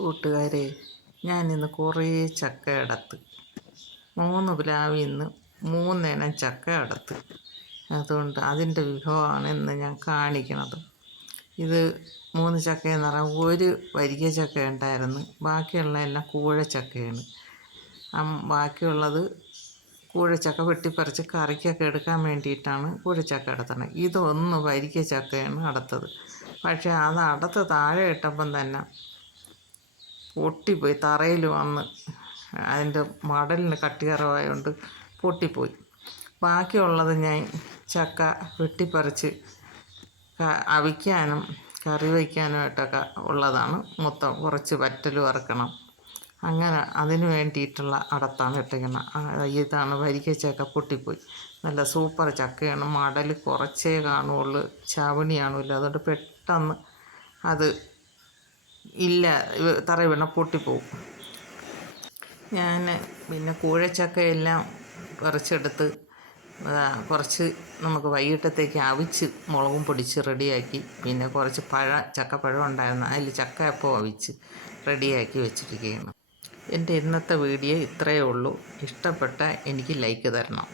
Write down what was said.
കൂട്ടുകാരെ, ഞാനിന്ന് കുറേ ചക്ക എടുത്ത് 3 പ്ലാവിൽ നിന്ന് 3 ഇനം ചക്ക എടുത്ത്. അതുകൊണ്ട് അതിൻ്റെ വിഭവമാണ് ഇന്ന് ഞാൻ കാണിക്കണത്. ഇത് 3 ചക്കയെന്ന് പറഞ്ഞാൽ ഒരു വരിക്ക ചക്ക ഉണ്ടായിരുന്നു, ബാക്കിയുള്ള എല്ലാം കൂഴച്ചക്കയാണ്. ബാക്കിയുള്ളത് കൂഴച്ചക്ക വെട്ടിപ്പറിച്ച് കറിക്കൊക്കെ എടുക്കാൻ വേണ്ടിയിട്ടാണ് കൂഴച്ചക്ക എടുത്തത്. ഇതൊന്ന് വരിക്ക ചക്കയാണ് അടുത്തത്. പക്ഷേ അത് അടുത്ത് താഴെ ഇട്ടപ്പം തന്നെ പൊട്ടിപ്പോയി, തറയിൽ വന്ന് അതിൻ്റെ മടലിന് കട്ടികറവായതുകൊണ്ട് പൊട്ടിപ്പോയി. ബാക്കിയുള്ളത് ഞാൻ ചക്ക വെട്ടിപ്പറിച്ച് അവിക്കാനും കറി വയ്ക്കാനുമായിട്ടൊക്കെ ഉള്ളതാണ്. മൊത്തം കുറച്ച് വറ്റൽ വറുക്കണം, അങ്ങനെ അതിന് വേണ്ടിയിട്ടുള്ള അടത്താണ് ഇട്ടിരിക്കുന്നത്. ഇതാണ് വരിക്കച്ചക്ക. പൊട്ടിപ്പോയി. നല്ല സൂപ്പർ ചക്കയാണ്. മടൽ കുറച്ചേ കാണുള്ളൂ, ചവണിയാണില്ല. അതുകൊണ്ട് പെട്ടെന്ന് അത് ഇല്ല, തറ വീണ പൊട്ടിപ്പോവും. ഞാൻ പിന്നെ കൂഴച്ചക്കയെല്ലാം പറിച്ചെടുത്ത് കുറച്ച് നമുക്ക് വൈകിട്ടത്തേക്ക് അവിച്ച് മുളകും പൊടിച്ച് റെഡിയാക്കി. പിന്നെ കുറച്ച് ചക്കപ്പഴം ഉണ്ടായിരുന്നു, അതിൽ ചക്കയപ്പം അവിച്ച് റെഡിയാക്കി വെച്ചിരിക്കുകയാണ്. എൻ്റെ ഇന്നത്തെ വീഡിയോ ഇത്രയേ ഉള്ളൂ. ഇഷ്ടപ്പെട്ട എനിക്ക് ലൈക്ക് തരണം.